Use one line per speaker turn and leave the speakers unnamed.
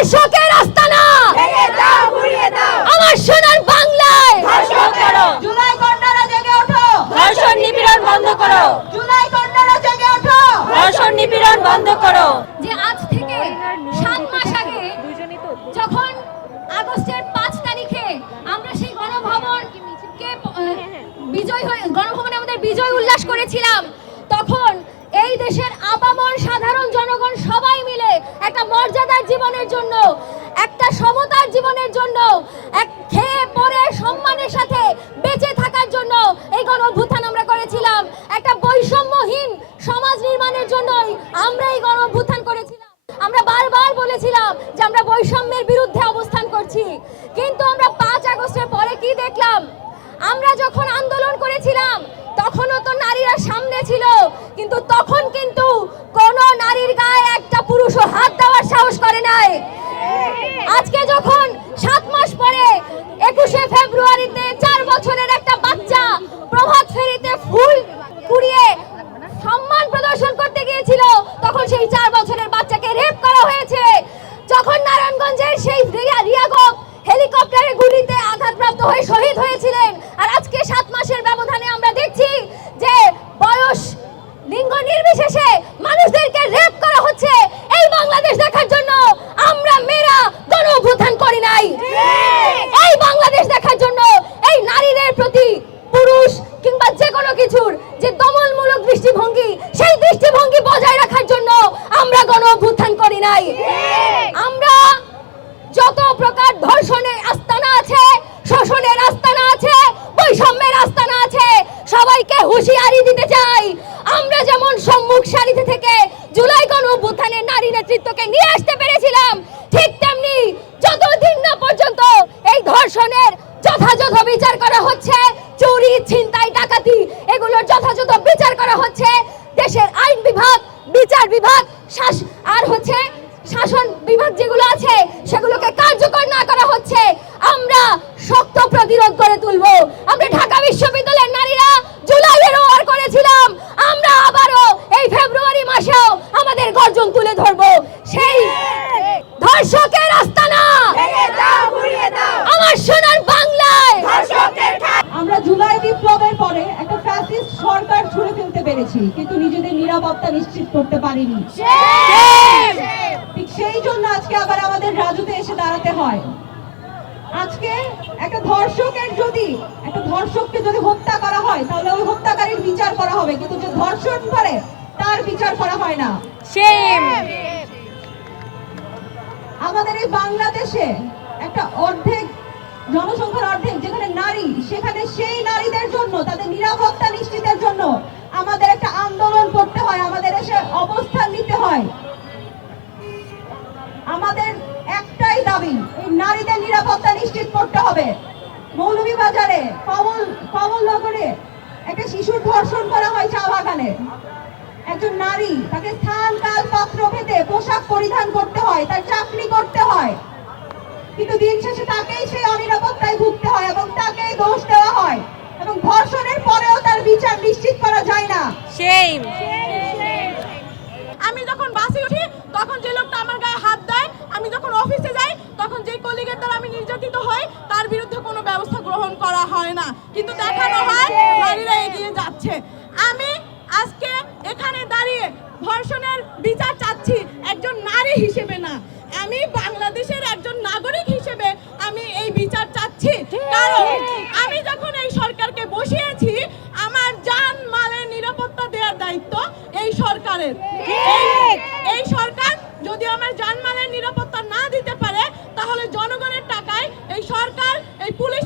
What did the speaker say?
আস্তানা
দাও গুড়িয়ে দাও।
আমার সোনার বাংলায়।
জুলাই কন্যারা জেগে ওঠো।
ধর্ষণ নিপীড়ন বন্ধ করো।
জুলাই কন্যারা জেগে ওঠো।
ধর্ষণ নিপীড়ন বন্ধ করো।
যে আজ থেকে সাত মাস আগে যখন আগস্টের পাঁচ তারিখে আমরা সেই গণভবন কে বিজয় হয়ে গণভবনে আমাদের বিজয় উল্লাস করেছিলাম জন্য, একটা সমতার জীবনের জন্য, এক খেয়ে পরে সম্মানের সাথে বেঁচে থাকার জন্য এই গণ অভ্যুত্থান আমরা করেছিলাম। একটা বৈষম্যহীন সমাজ নির্মাণের জন্যই আমরা এই গণ অভ্যুত্থান করেছিলাম। আমরা বারবার বলেছিলাম যে আমরা বৈষম্যের বিরুদ্ধে অবস্থান করছি। কিন্তু আমরা পাঁচ আগস্টের পরে কি দেখলাম? আমরা যখন আন্দোলন করেছিলাম, তখনও তো নারীরা সামনে ছিল, কিন্তু তখন সাহস করে নাই। আজকে যখন সাত মাস পরে একুশে ফেব্রুয়ারিতে চার বছরের একটা বাচ্চা প্রভাত ফেরিতে ফুল কুড়িয়ে সম্মান প্রদর্শন করতে গিয়েছিল তখন সেই চার বছরের বাচ্চাকে রেপ করা হয়েছে যখন নারায়ণগঞ্জের সেই রিয়া রিয়াগপ হেলিকপ্টারের গুলিতে আঘাতপ্রাপ্ত হয়ে শহীদ হয়েছিলেন আর আজকে সাত মাসের ব্যবধানে আমরা দেখছি যে বয়স লিঙ্গ নির্বিশেষে মানুষদেরকে রেপ করা হচ্ছে এই বাংলাদেশ দেখার জন্য আমরা মেয়েরা গণ অভ্যুত্থান করি নাই এই বাংলাদেশ দেখার জন্য এই নারীদের প্রতি পুরুষ কিংবা যে কোনো কিছুর যে দমনমূলক দৃষ্টিভঙ্গি সেই দৃষ্টিভঙ্গি বজায় রাখার জন্য আমরা গণ অভ্যুত্থান করি নাই। আমরা যত প্রকার ধর্ষণের আস্তানা আছে, শোষণের আস্তানা আছে, বৈষম্যের আস্তানা আছে, সবাইকে হুঁশিয়ারি দিতে চাই। আমরা যেমন সম্মুখ সারিতে থেকে জুলাই গণ অভ্যুত্থানের নারী নেতৃত্বকে নিয়ে আসতে পেরেছিলাম, ঠিক তেমনি যতদিন না পর্যন্ত এই ধর্ষণের যথাযথ বিচার করা হচ্ছে, চুরি, ছিনতাই, ডাকাতি, এগুলোর যথাযথ বিচার করা হচ্ছে, দেশের আইন বিভাগ, বিচার বিভাগ শাস আর হচ্ছে শাসন বিভাগ যেগুলো আছে সেগুলোকে কার্যকর না করা হচ্ছে আমরা শক্ত প্রতিরোধ করে তুলব আমরা ঢাকা বিশ্ববিদ্যালয়ের নারীরা জুলাইয়ের ওয়ার করেছিলাম আমরা আবারও এই ফেব্রুয়ারি মাসেও আমাদের গর্জন তুলে ধরব সেই ধর্ষকের আস্তানা
ভেঙে দাও গুড়িয়ে দাও
আমার সোনার বাংলায়
ধর্ষকের ঠাই
আমরা জুলাই বিপ্লবের পরে একটা ফ্যাসিস্ট সরকার ছুড়ে ফেলতে পেরেছি কিন্তু নিজেদের নিরাপত্তা নিশ্চিত করতে পারিনি। ঠিক সেই জন্য আজকে আবার আমাদের রাজুতে এসে দাঁড়াতে হয়। আজকে একটা ধর্ষকের যদি একটা ধর্ষককে যদি হত্যা করা হয় তাহলে ওই হত্যাকারীর বিচার করা হবে কিন্তু যে ধর্ষণ করে তার বিচার করা হয় না। আমাদের এই বাংলাদেশে একটা অর্ধেক জনসংখ্যার অর্ধেক যেখানে নারী সেখানে সেই নারীদের জন্য তাদের নিরাপত্তা নিশ্চিতের জন্য নারীদের নিরাপত্তা নিশ্চিত করতে হবে। মৌলভীবাজারে, কমল কমলনগরে একটা শিশুর ধর্ষণ করা হয় চা বাগানে। একজন নারী তাকে স্থান, কাল, পাত্র ভেদে পোশাক পরিধান করতে হয়, তার চাকরি করতে হয়। কিন্তু দিন শেষে তাকেই সেই অনিরাপত্তায় ভুগতে হয় এবং
সরকারের এই- সরকার যদি আমার জানমালের নিরাপত্তা না দিতে পারে তাহলে জনগণের টাকায় এই সরকার এই পুলিশ